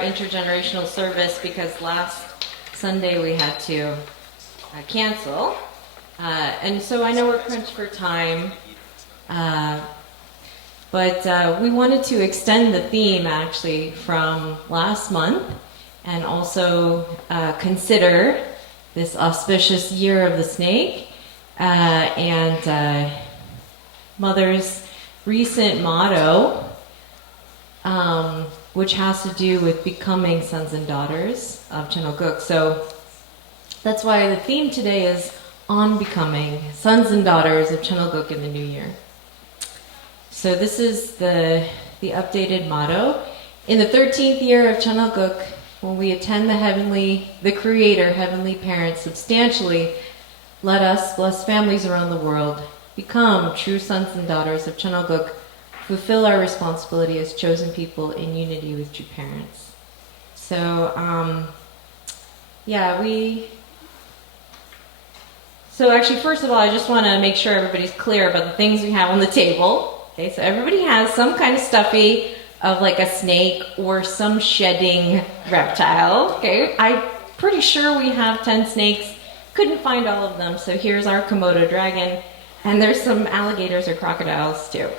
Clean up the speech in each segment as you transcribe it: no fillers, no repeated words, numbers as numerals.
intergenerational service because last Sunday we had to cancel. And so I know we're crunched for time, but we wanted to extend the theme actually from last month and also consider this auspicious year of the snake and Mother's recent motto, which has to do with becoming sons and daughters of Chinoguk. So that's why the theme today is on becoming sons and daughters of Chinoguk in the new year. So this is the updated motto. In the 13th year of Chinoguk, when we attend the Creator, Heavenly Parent, substantially, let us, blessed families around the world, become true sons and daughters of Chinoguk, fulfill our responsibility as chosen people in unity with true parents. So, So actually, first of all, I just want to make sure everybody's clear about the things we have on the table. Okay, so everybody has some kind of stuffy of like a snake or some shedding reptile. Okay, I'm pretty sure we have 10 snakes. Couldn't find all of them, so here's our Komodo dragon. And there's some alligators or crocodiles too.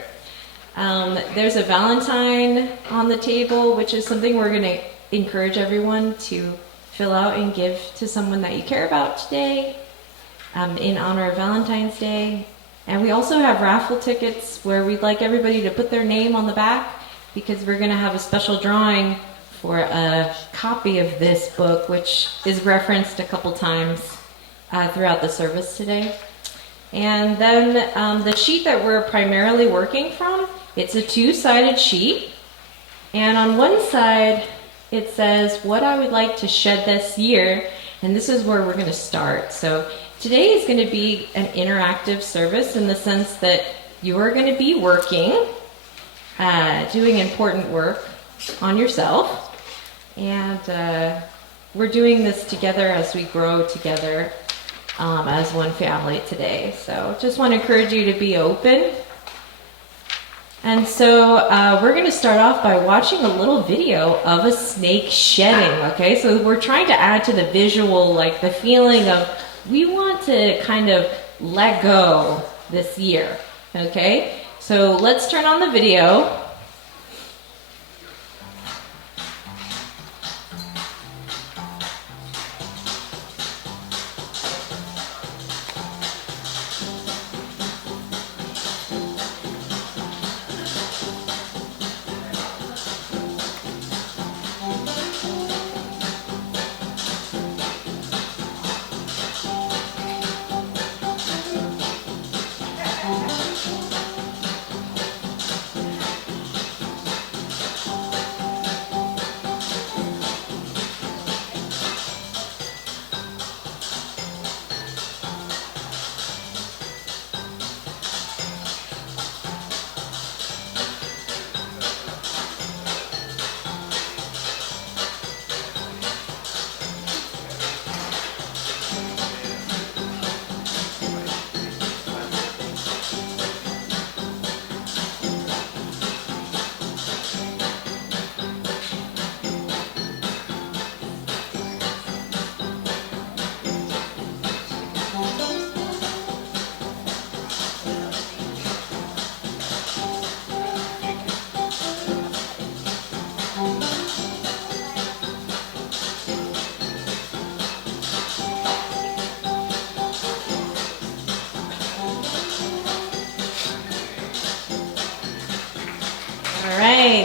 There's a Valentine on the table, which is something we're going to encourage everyone to fill out and give to someone that you care about today in honor of Valentine's Day. And we also have raffle tickets where we'd like everybody to put their name on the back because we're going to have a special drawing for a copy of this book, which is referenced a couple times throughout the service today. And then the sheet that we're primarily working from, it's a two-sided sheet. And on one side, it says what I would like to shed this year. And this is where we're going to start. So today is going to be an interactive service in the sense that you are going to be working, doing important work on yourself. And we're doing this together as we grow together as one family today. So just want to encourage you to be open. And so we're going to start off by watching a little video of a snake shedding, okay? So we're trying to add to the visual, like the feeling of we want to kind of let go this year, okay? So let's turn on the video.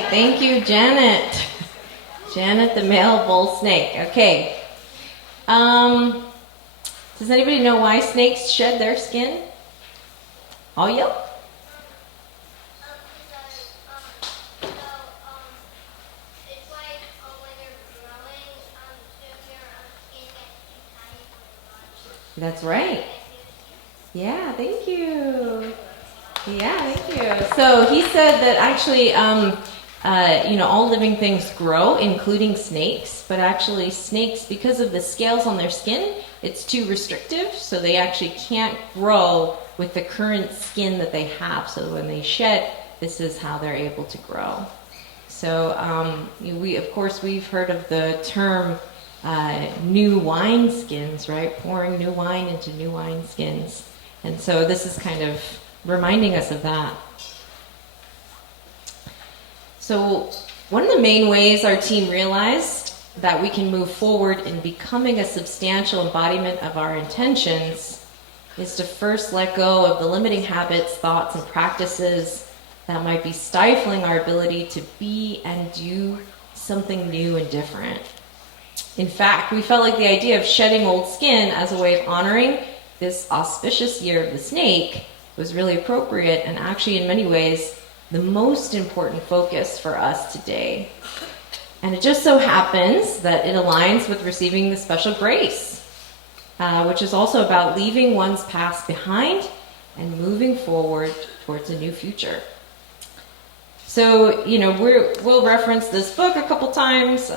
Thank you, Janet. Janet, the male bull snake. Okay. Does anybody know why snakes shed their skin? All you? That's right. Yeah, thank you. Yeah, thank you. So he said that actually, all living things grow, including snakes, but actually snakes, because of the scales on their skin, it's too restrictive, so they actually can't grow with the current skin that they have. So when they shed, this is how they're able to grow. So we've heard of the term new wineskins, right? Pouring new wine into new wineskins. And so this is kind of reminding us of that. So one of the main ways our team realized that we can move forward in becoming a substantial embodiment of our intentions is to first let go of the limiting habits, thoughts, and practices that might be stifling our ability to be and do something new and different. In fact, we felt like the idea of shedding old skin as a way of honoring this auspicious year of the snake was really appropriate and actually in many ways the most important focus for us today. And it just so happens that it aligns with receiving the special grace, which is also about leaving one's past behind and moving forward towards a new future. So, we'll reference this book a couple times.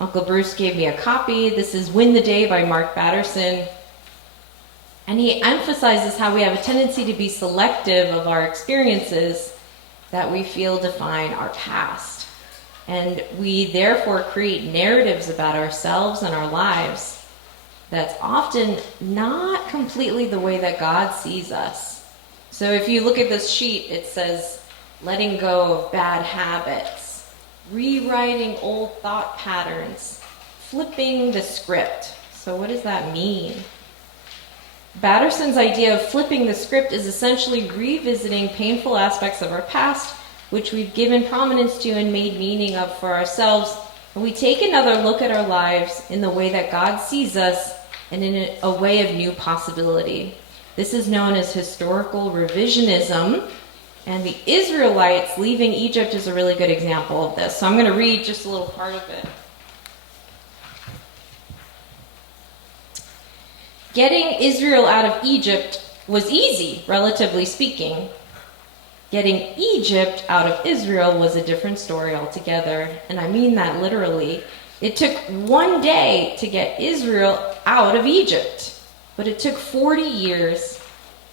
Uncle Bruce gave me a copy. This is Win the Day by Mark Batterson. And he emphasizes how we have a tendency to be selective of our experiences that we feel define our past. And we therefore create narratives about ourselves and our lives that's often not completely the way that God sees us. So if you look at this sheet, it says letting go of bad habits, rewriting old thought patterns, flipping the script. So what does that mean? Batterson's idea of flipping the script is essentially revisiting painful aspects of our past, which we've given prominence to and made meaning of for ourselves, and we take another look at our lives in the way that God sees us and in a way of new possibility. This is known as historical revisionism, and the Israelites leaving Egypt is a really good example of this. So I'm going to read just a little part of it. Getting Israel out of Egypt was easy, relatively speaking. Getting Egypt out of Israel was a different story altogether, and I mean that literally. It took one day to get Israel out of Egypt, but it took 40 years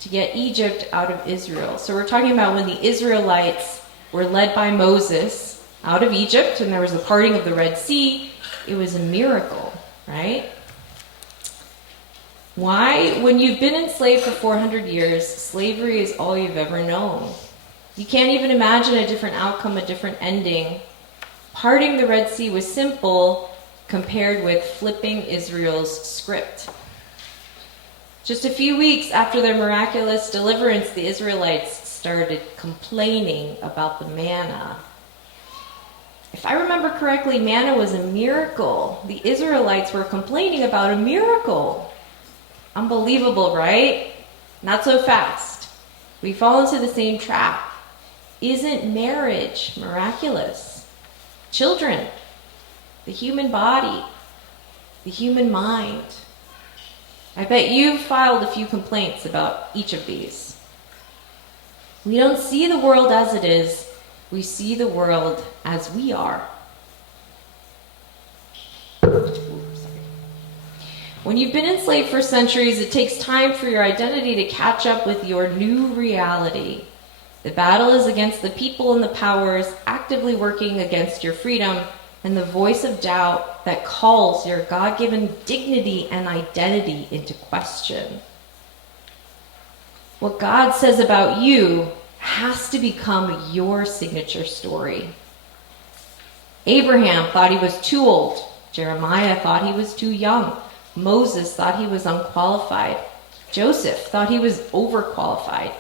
to get Egypt out of Israel. So we're talking about when the Israelites were led by Moses out of Egypt, and there was the parting of the Red Sea. It was a miracle, right? Why? When you've been enslaved for 400 years, slavery is all you've ever known. You can't even imagine a different outcome, a different ending. Parting the Red Sea was simple compared with flipping Israel's script. Just a few weeks after their miraculous deliverance, the Israelites started complaining about the manna. If I remember correctly, manna was a miracle. The Israelites were complaining about a miracle. Unbelievable, right? Not so fast. We fall into the same trap. Isn't marriage miraculous? Children, the human body, the human mind. I bet you've filed a few complaints about each of these. We don't see the world as it is. We see the world as we are. When you've been enslaved for centuries, it takes time for your identity to catch up with your new reality. The battle is against the people and the powers actively working against your freedom and the voice of doubt that calls your God-given dignity and identity into question. What God says about you has to become your signature story. Abraham thought he was too old. Jeremiah thought he was too young. Moses thought he was unqualified. Joseph thought he was overqualified.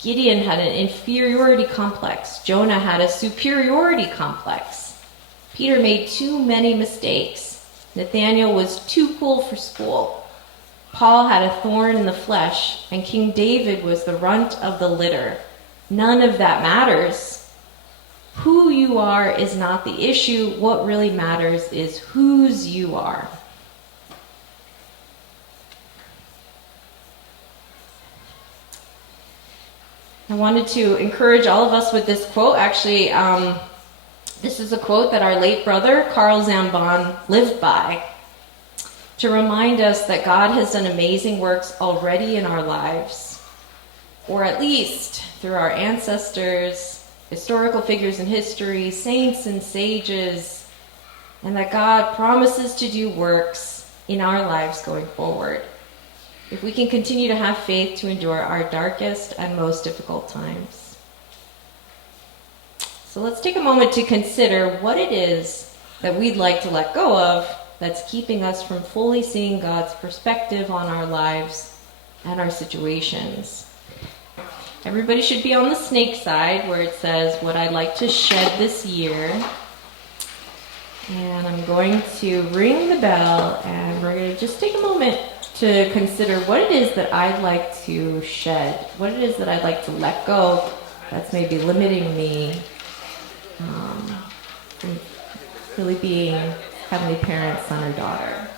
Gideon had an inferiority complex. Jonah had a superiority complex. Peter made too many mistakes. Nathaniel was too cool for school. Paul had a thorn in the flesh, and King David was the runt of the litter. None of that matters. Who you are is not the issue. What really matters is whose you are. I wanted to encourage all of us with this quote. Actually, this is a quote that our late brother, Carl Zambon, lived by to remind us that God has done amazing works already in our lives, or at least through our ancestors historical figures in history, saints and sages, and that God promises to do works in our lives going forward, if we can continue to have faith to endure our darkest and most difficult times. So let's take a moment to consider what it is that we'd like to let go of that's keeping us from fully seeing God's perspective on our lives and our situations. Everybody should be on the snake side where it says what I'd like to shed this year. And I'm going to ring the bell, and we're going to just take a moment to consider what it is that I'd like to shed, what it is that I'd like to let go that's maybe limiting me from really being Heavenly Parent, son, or daughter.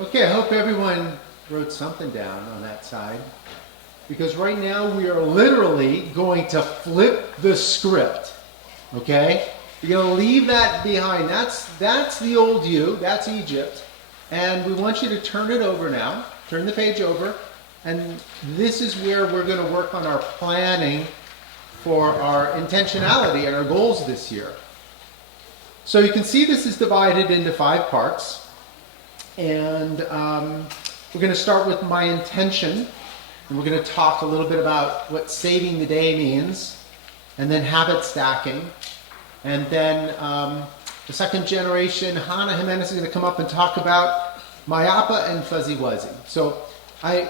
Okay, I hope everyone wrote something down on that side, because right now we are literally going to flip the script, okay? You're going to leave that behind. That's the old you, that's Egypt, and we want you to turn it over now, turn the page over, and this is where we're going to work on our planning for our intentionality and our goals this year. So you can see this is divided into 5 parts. And we're going to start with my intention, and we're going to talk a little bit about what saving the day means, and then habit stacking, and then the second generation, Hannah Jimenez, is going to come up and talk about Mayapa and Fuzzy Wuzzy. So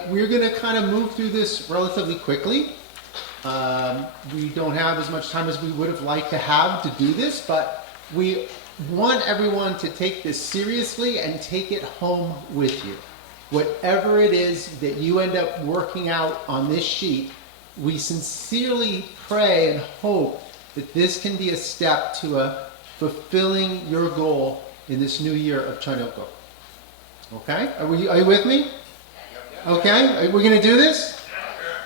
we're going to kind of move through this relatively quickly. We don't have as much time as we would have liked to have to do this, but we want everyone to take this seriously and take it home with you. Whatever it is that you end up working out on this sheet, we sincerely pray and hope that this can be a step to fulfilling your goal in this new year of Chanoko. Okay? Are you with me? Okay? We're going to do this?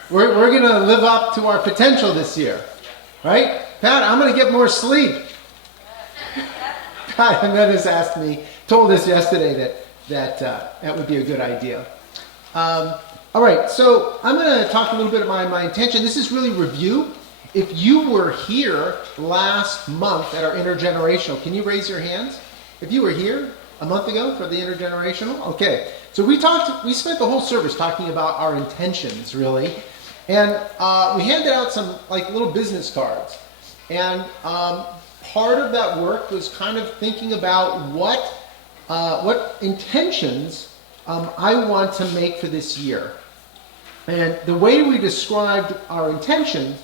We're going to live up to our potential this year. Right? Pat, I'm going to get more sleep. Pat Jimenez told us yesterday that would be a good idea. All right, so I'm going to talk a little bit about my intention. This is really review. If you were here last month at our intergenerational, can you raise your hands? If you were here a month ago for the intergenerational, okay. So we spent the whole service talking about our intentions, really, and we handed out some like little business cards, and part of that work was kind of thinking about what intentions I want to make for this year. And the way we described our intentions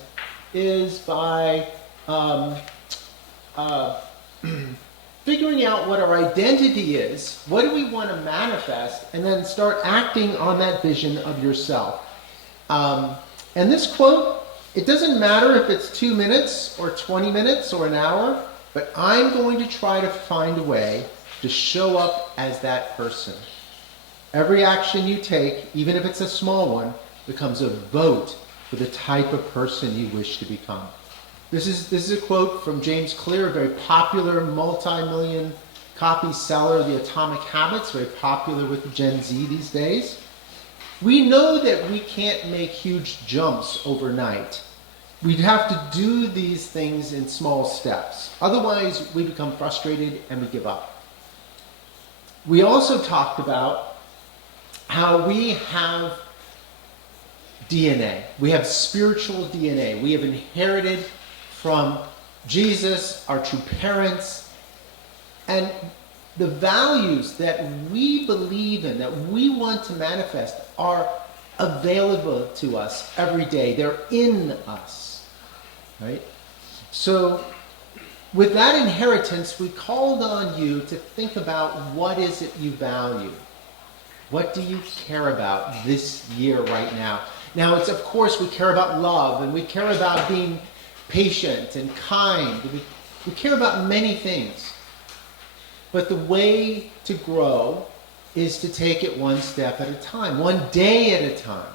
is by figuring out what our identity is, what do we want to manifest, and then start acting on that vision of yourself. And this quote, it doesn't matter if it's 2 minutes or 20 minutes or an hour, but I'm going to try to find a way to show up as that person. Every action you take, even if it's a small one, becomes a vote for the type of person you wish to become. This is a quote from James Clear, a very popular multi-million copy seller of The Atomic Habits, very popular with Gen Z these days. We know that we can't make huge jumps overnight. We'd have to do these things in small steps. Otherwise, we become frustrated and we give up. We also talked about how we have DNA. We have spiritual DNA. We have inherited from Jesus, our true parents, and the values that we believe in, that we want to manifest, are available to us every day. They're in us, right? So with that inheritance, we called on you to think about what is it you value. What do you care about this year right now? Now, it's of course we care about love, and we care about being patient and kind. We care about many things. But the way to grow is to take it one step at a time, one day at a time.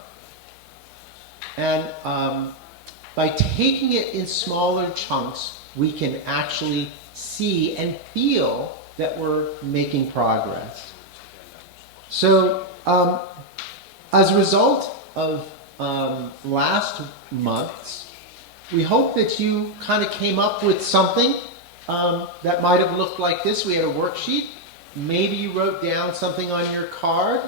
And by taking it in smaller chunks, we can actually see and feel that we're making progress. So as a result of last month's, we hope that you kind of came up with something that might have looked like this. We had a worksheet. Maybe you wrote down something on your card,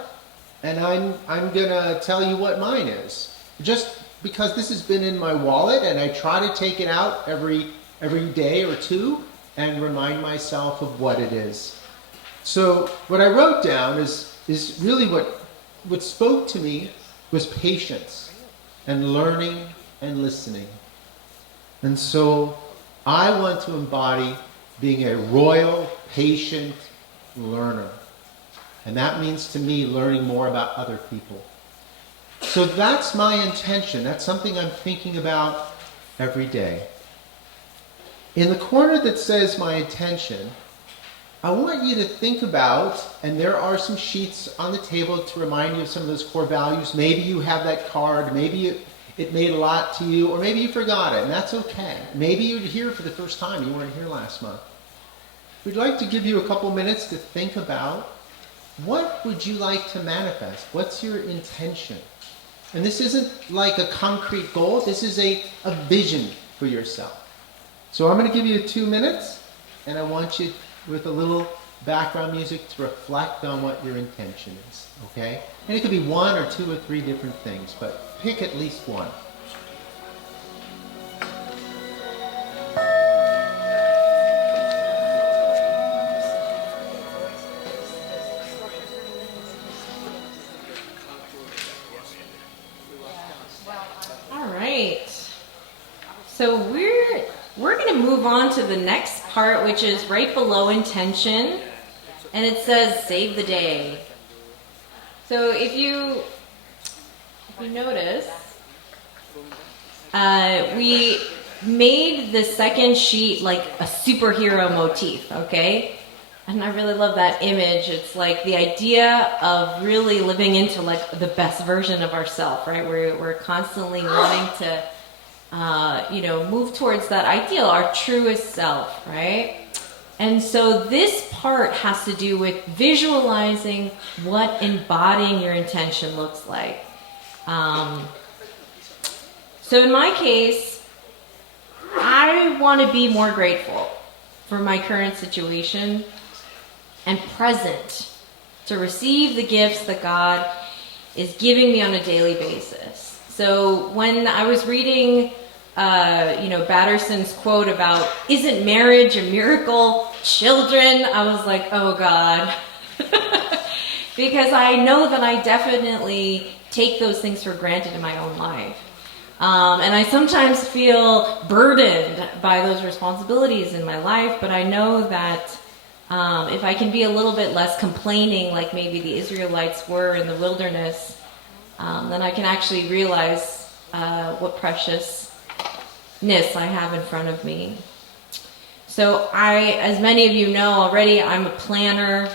and I'm gonna tell you what mine is. Just because this has been in my wallet, and I try to take it out every day or two and remind myself of what it is. So what I wrote down is really what spoke to me was patience and learning and listening. And so I want to embody being a royal, patient learner. And that means to me learning more about other people. So that's my intention. That's something I'm thinking about every day. In the corner that says my intention, I want you to think about, and there are some sheets on the table to remind you of some of those core values. Maybe you have that card, maybe it made a lot to you, or maybe you forgot it, and that's okay. Maybe you're here for the first time, you weren't here last month. We'd like to give you a couple minutes to think about, what would you like to manifest? What's your intention? And this isn't like a concrete goal, this is a vision for yourself. So I'm going to give you 2 minutes, and I want you, with a little background music, to reflect on what your intention is, okay? And it could be 1 or 2 or 3 different things, but pick at least one. All right. So we're going to move on to the next part, which is right below intention, and it says save the day. So if you notice, we made the second sheet like a superhero motif, okay? And I really love that image. It's like the idea of really living into like the best version of ourselves, right? We're constantly wanting to move towards that ideal, our truest self, right? And so this part has to do with visualizing what embodying your intention looks like. So in my case, I want to be more grateful for my current situation and present to receive the gifts that God is giving me on a daily basis. So when I was reading Batterson's quote about, isn't marriage a miracle? Children, I was like, oh God. Because I know that I definitely take those things for granted in my own life. And I sometimes feel burdened by those responsibilities in my life, but I know that if I can be a little bit less complaining, like maybe the Israelites were in the wilderness, then I can actually realize what preciousness I have in front of me. So as many of you know already, I'm a planner.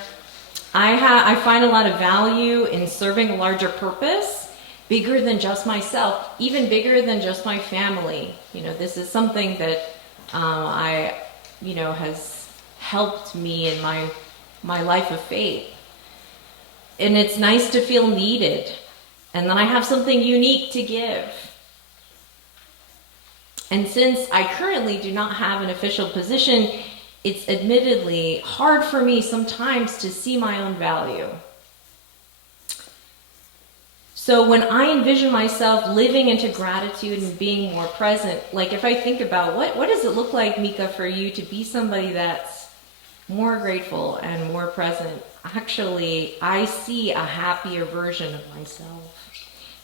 I find a lot of value in serving a larger purpose, bigger than just myself, even bigger than just my family. This is something that has helped me in my life of faith. And it's nice to feel needed, and then I have something unique to give. And since I currently do not have an official position, it's admittedly hard for me sometimes to see my own value. So when I envision myself living into gratitude and being more present, like if I think about what does it look like, Mika, for you to be somebody that's more grateful and more present? Actually, I see a happier version of myself.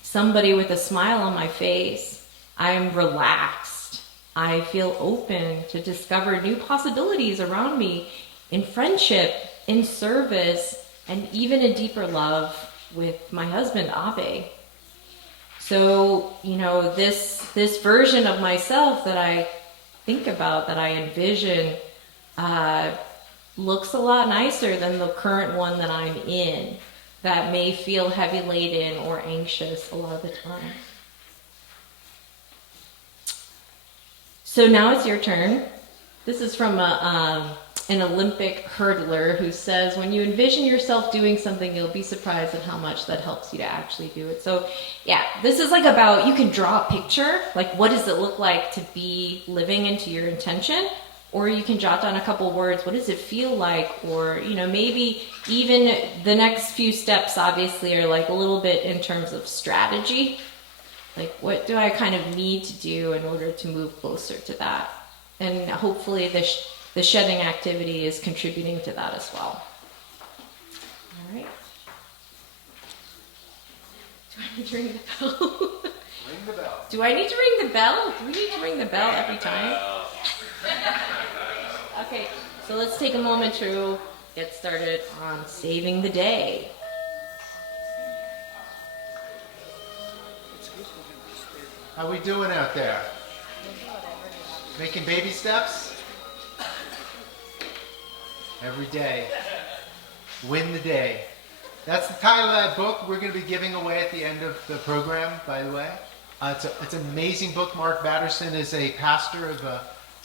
Somebody with a smile on my face. I'm relaxed. I feel open to discover new possibilities around me in friendship, in service, and even a deeper love with my husband, Abe. So, this version of myself that I think about, that I envision, looks a lot nicer than the current one that I'm in, that may feel heavy laden or anxious a lot of the time. So now it's your turn. This is from an Olympic hurdler who says, when you envision yourself doing something, you'll be surprised at how much that helps you to actually do it. So yeah, this is like about, you can draw a picture, like what does it look like to be living into your intention? Or you can jot down a couple words, what does it feel like? Or, you know, maybe even the next few steps obviously are like a little bit in terms of strategy. Like what do I kind of need to do in order to move closer to that? And hopefully the shedding activity is contributing to that as well. All right. Do I need to ring the bell? Ring the bell. Do I need to ring the bell? Do we need to ring the bell every time? Okay, so let's take a moment to get started on saving the day. How we doing out there? Making baby steps? Every day. Win the day. That's the title of that book we're going to be giving away at the end of the program, by the way. It's an amazing book. Mark Batterson is a pastor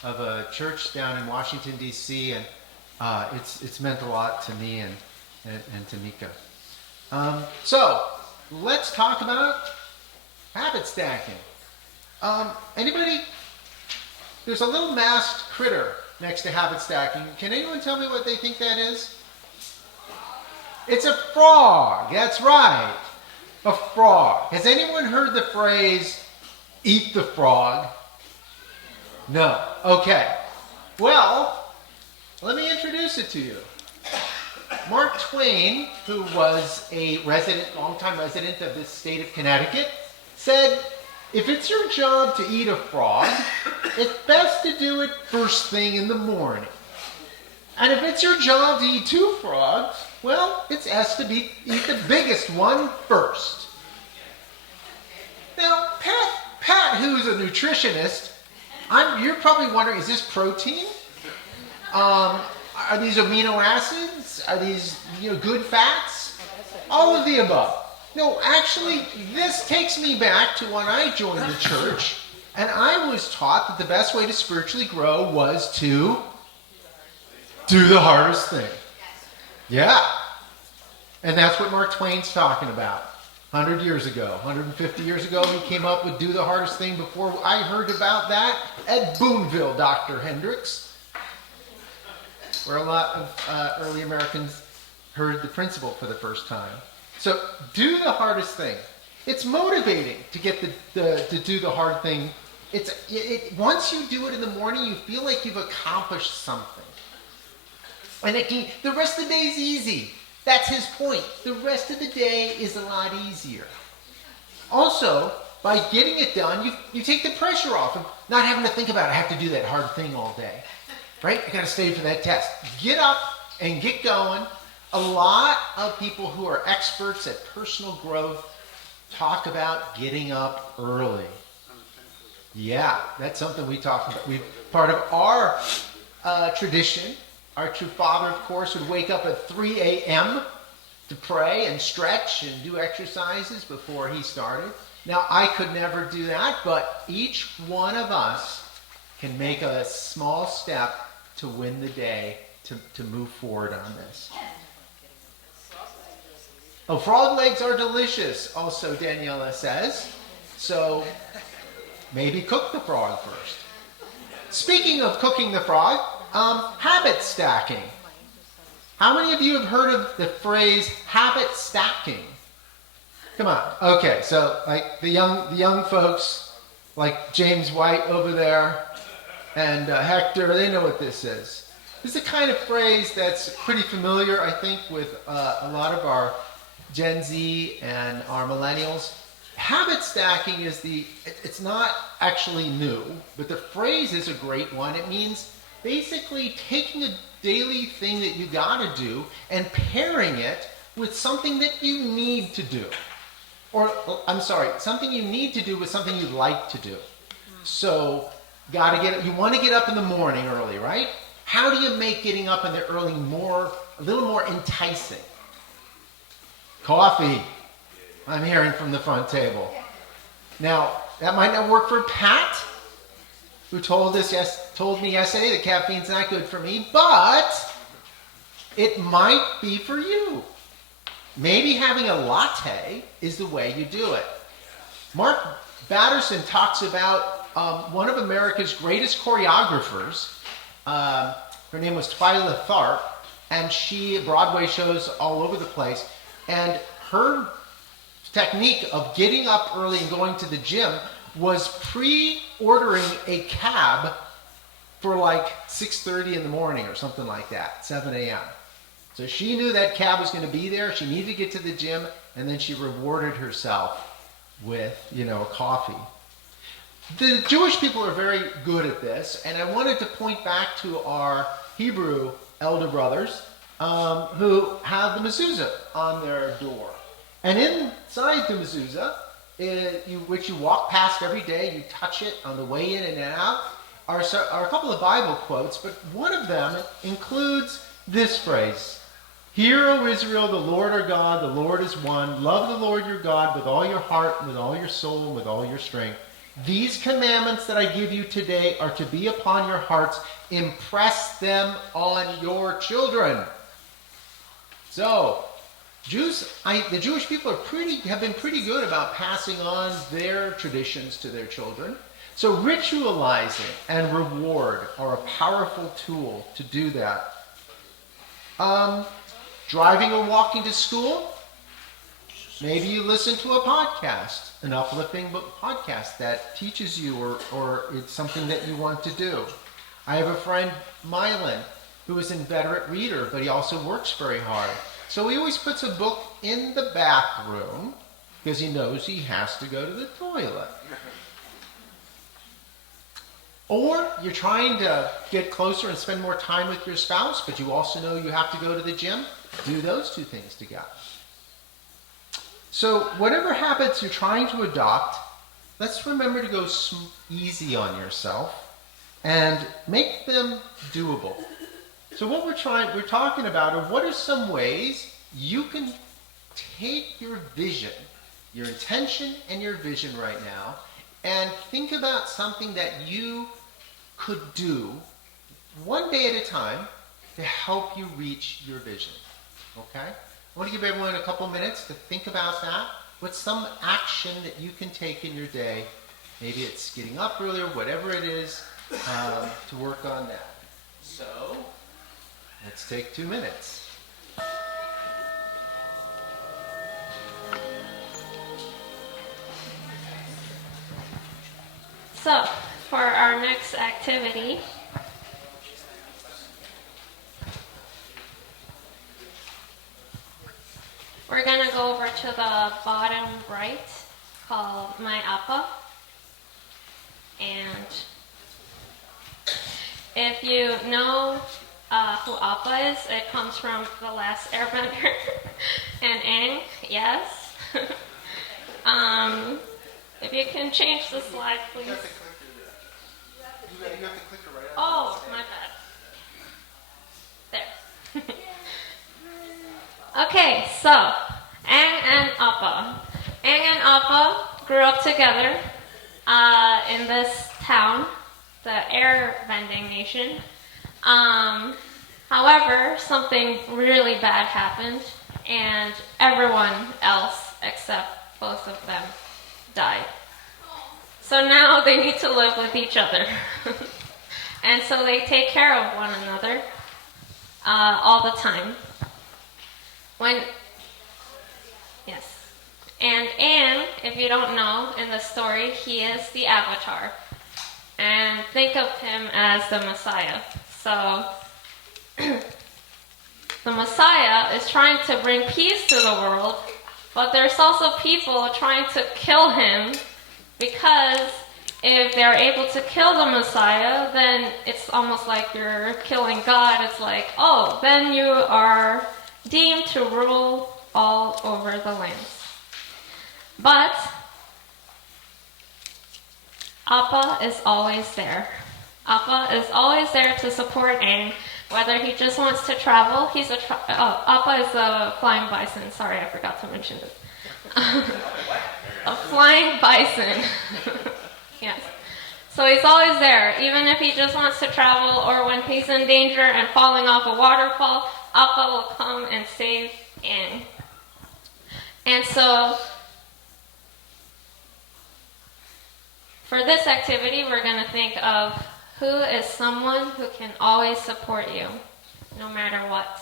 of a church down in Washington, D.C., and it's meant a lot to me and to Mika. So, let's talk about habit stacking. Anybody? There's a little masked critter next to habit stacking. Can anyone tell me what they think that is? It's a frog. That's right. A frog. Has anyone heard the phrase, eat the frog? No. Okay. Well, let me introduce it to you. Mark Twain, who was a longtime resident of the state of Connecticut, said, if it's your job to eat a frog, it's best to do it first thing in the morning. And if it's your job to eat two frogs, well, it's best to eat the biggest one first. Now, Pat, who's a nutritionist, you're probably wondering, is this protein? Are these amino acids? Are these good fats? All of the above. No, actually, this takes me back to when I joined the church, and I was taught that the best way to spiritually grow was to do the hardest thing. Yeah. And that's what Mark Twain's talking about. 100 years ago, 150 years ago, he came up with do the hardest thing. Before I heard about that at Boonville, Dr. Hendricks, where a lot of early Americans heard the principle for the first time. So do the hardest thing. It's motivating to get to do the hard thing. Once you do it in the morning, you feel like you've accomplished something. And the rest of the day is easy. That's his point. The rest of the day is a lot easier. Also, by getting it done, you take the pressure off of not having to think about, I have to do that hard thing all day. Right? You got to study for that test. Get up and get going. A lot of people who are experts at personal growth talk about getting up early. Yeah, that's something we talk about. Part of our tradition. Our true father, of course, would wake up at 3 a.m. to pray and stretch and do exercises before he started. Now, I could never do that, but each one of us can make a small step to win the day, to move forward on this. Oh, frog legs are delicious, also Daniela says. So maybe cook the frog first. Speaking of cooking the frog, habit stacking. How many of you have heard of the phrase habit stacking? Come on. Okay, so like the young folks, like James White over there and Hector, they know what this is. This is a kind of phrase that's pretty familiar, I think, with a lot of our Gen Z and our millennials. Habit stacking it's not actually new, but the phrase is a great one. It means basically taking a daily thing that you gotta do and pairing it with something that you need to do. Something you need to do with something you'd like to do. So, you want to get up in the morning early, right? How do you make getting up in the early a little more enticing? Coffee. I'm hearing from the front table. Now, that might not work for Pat. who told me yesterday that caffeine's not good for me, but it might be for you. Maybe having a latte is the way you do it. Mark Batterson talks about one of America's greatest choreographers. Her name was Twyla Tharp, and she Broadway shows all over the place. And her technique of getting up early and going to the gym was pre-ordering a cab for like 6:30 in the morning or something like that, 7 a.m. So she knew that cab was going to be there. She needed to get to the gym, and then she rewarded herself with, coffee. The Jewish people are very good at this, and I wanted to point back to our Hebrew elder brothers who have the mezuzah on their door. And inside the mezuzah, which you walk past every day, you touch it on the way in and out, are a couple of Bible quotes, but one of them includes this phrase: "Hear, O Israel, the Lord our God, the Lord is one. Love the Lord your God with all your heart, and with all your soul, and with all your strength. These commandments that I give you today are to be upon your hearts. Impress them on your children." So, the Jewish people have been pretty good about passing on their traditions to their children. So ritualizing and reward are a powerful tool to do that. Driving or walking to school, maybe you listen to a podcast, an uplifting podcast that teaches you or it's something that you want to do. I have a friend, Mylan, who is an inveterate reader, but he also works very hard. So he always puts a book in the bathroom because he knows he has to go to the toilet. Or you're trying to get closer and spend more time with your spouse, but you also know you have to go to the gym. Do those two things together. So whatever habits you're trying to adopt, let's remember to go easy on yourself and make them doable. So what we're talking about are what are some ways you can take your vision, your intention and your vision right now, and think about something that you could do one day at a time to help you reach your vision. Okay? I want to give everyone a couple minutes to think about that. What's some action that you can take in your day? Maybe it's getting up earlier, whatever it is, to work on that. So, let's take 2 minutes. So, for our next activity, we're going to go over to the bottom right, called My Appa. And if you know who Appa is, it comes from The Last Airbender. And Aang, yes. If you can change the slide, please. You have to click it right on. Oh, my bad. There. Okay, so Aang and Appa. Aang and Appa grew up together in this town, the air vending nation. However, something really bad happened, and everyone else except both of them died. So now they need to live with each other. And so they take care of one another all the time. Yes. And Aang, if you don't know, in the story, he is the Avatar. And think of him as the Messiah. So the Messiah is trying to bring peace to the world, but there's also people trying to kill him, because if they're able to kill the Messiah, then it's almost like you're killing God. It's like, oh, then you are deemed to rule all over the lands. But Appa is always there. Appa is always there to support Aang, whether he just wants to travel. Appa is a flying bison. Sorry, I forgot to mention this. A flying bison. Yes. So he's always there, even if he just wants to travel or when he's in danger and falling off a waterfall, Appa will come and save Aang. And so, for this activity, we're going to think of who is someone who can always support you, no matter what.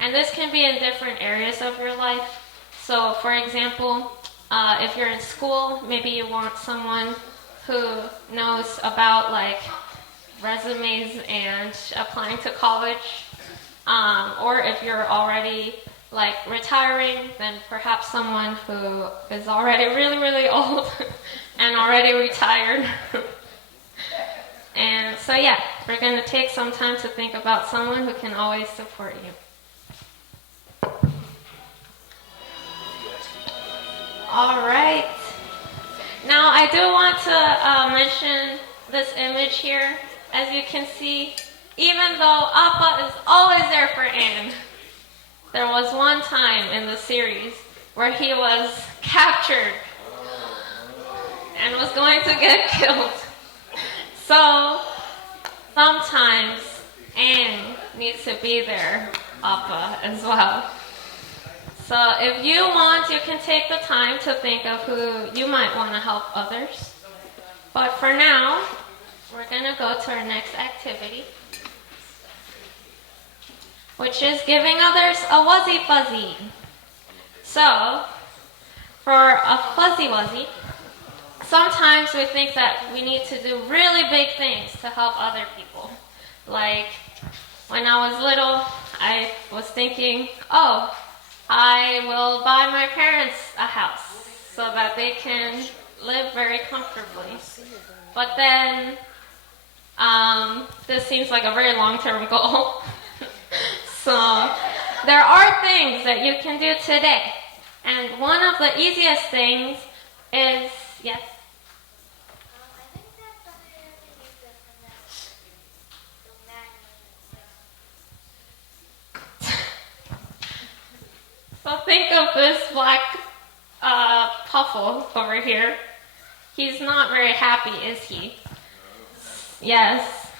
And this can be in different areas of your life. So, for example, if you're in school, maybe you want someone who knows about like resumes and applying to college. Or if you're already like retiring, then perhaps someone who is already really, really old and already retired. And so yeah, we're going to take some time to think about someone who can always support you. All right. Now I do want to mention this image here. As you can see, even though Appa is always there for Aang, there was one time in the series where he was captured and was going to get killed. So sometimes Aang needs to be there, Appa, as well. So if you want, you can take the time to think of who you might want to help others. But for now, we're going to go to our next activity, which is giving others a wuzzy fuzzy. So, for a fuzzy wuzzy, sometimes we think that we need to do really big things to help other people. Like, when I was little, I was thinking, oh, I will buy my parents a house so that they can live very comfortably. But then, this seems like a very long-term goal. So, there are things that you can do today. And one of the easiest things is, yes? I think that something is different than So think of this black puffle over here. He's not very happy, is he? Yes.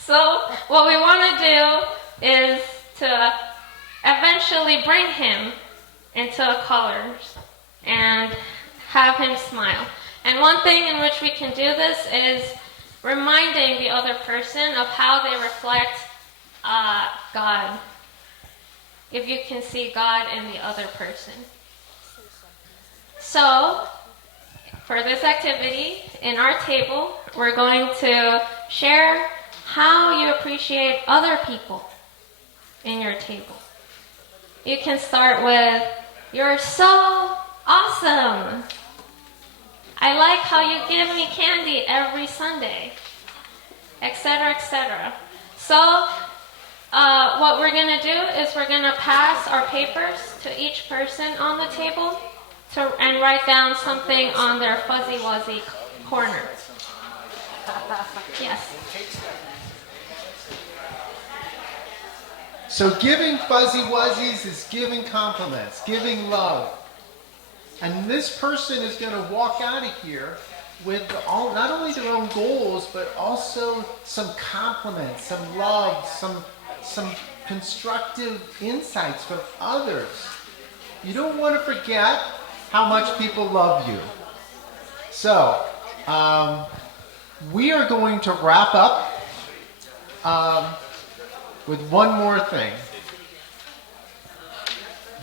So what we want to do is to eventually bring him into colors and have him smile. And one thing in which we can do this is reminding the other person of how they reflect God. If you can see God in the other person. So, for this activity, in our table, we're going to share how you appreciate other people in your table. You can start with, "You're so awesome. I like how you give me candy every Sunday," etc., etc. So, what we're going to do is we're going to pass our papers to each person on the table and write down something on their fuzzy wuzzy corner. Yes. So giving fuzzy wuzzies is giving compliments, giving love. And this person is going to walk out of here with not only their own goals, but also some compliments, some love, some constructive insights from others. You don't want to forget how much people love you. So, we are going to wrap up with one more thing.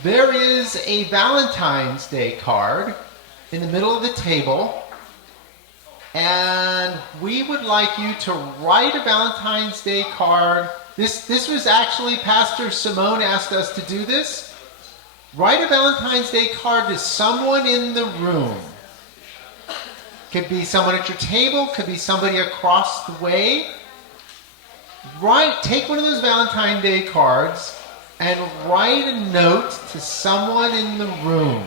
There is a Valentine's Day card in the middle of the table, and we would like you to write a Valentine's Day card. This was actually Pastor Simone asked us to do this. Write a Valentine's Day card to someone in the room. Could be someone at your table, could be somebody across the way. Take one of those Valentine's Day cards and write a note to someone in the room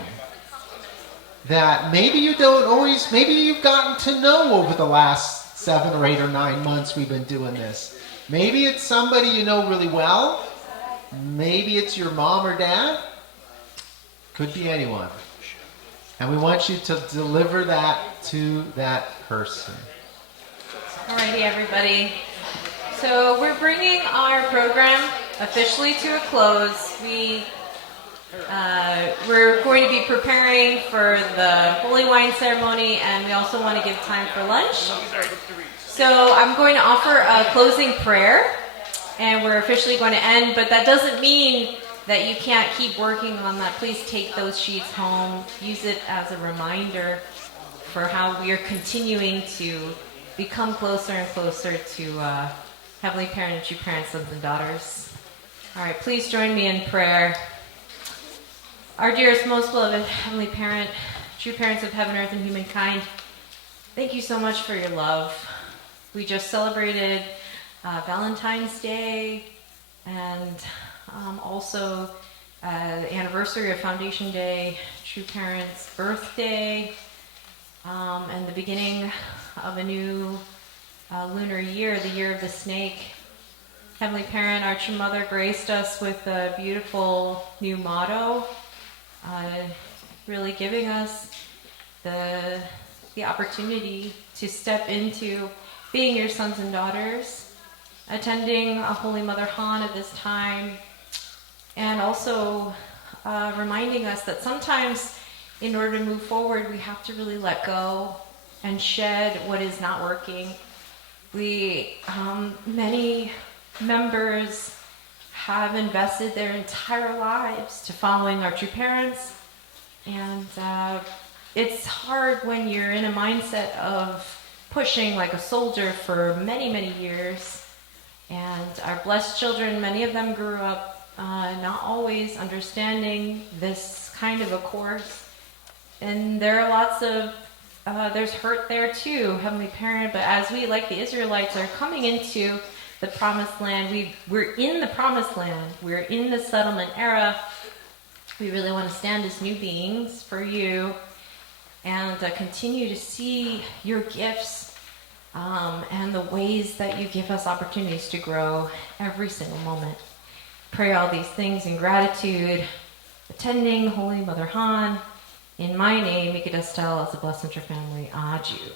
that maybe you don't always, maybe you've gotten to know over the last 7 or 8 or 9 months we've been doing this. Maybe it's somebody you know really well. Maybe it's your mom or dad. Could be anyone. And we want you to deliver that to that person. Alrighty, everybody. So we're bringing our program officially to a close. We're going to be preparing for the holy wine ceremony, and we also want to give time for lunch. So I'm going to offer a closing prayer, and we're officially going to end, but that doesn't mean that you can't keep working on that. Please take those sheets home. Use it as a reminder for how we are continuing to become closer and closer to Heavenly Parent and true parents, sons and daughters. All right, please join me in prayer. Our dearest, most beloved Heavenly Parent, true parents of heaven, earth, and humankind, thank you so much for your love. We just celebrated Valentine's Day and also the anniversary of Foundation Day, True Parents' birthday, and the beginning of a new lunar year, the year of the snake. Heavenly Parent, our true mother, graced us with a beautiful new motto, really giving us the opportunity to step into being your sons and daughters, attending a Holy Mother Han at this time, and also reminding us that sometimes in order to move forward, we have to really let go and shed what is not working. Many members have invested their entire lives to following our true parents, and it's hard when you're in a mindset of pushing like a soldier for many, many years. And our blessed children, many of them grew up not always understanding this kind of a course. And there are lots of, there's hurt there too, Heavenly Parent. But as we, like the Israelites, are coming into the promised land, we're in the promised land. We're in the settlement era. We really want to stand as new beings for you and continue to see your gifts and the ways that you give us opportunities to grow every single moment. Pray all these things in gratitude, attending Holy Mother Han. In my name, Mika, Deshotel, as a blessed family, Aju.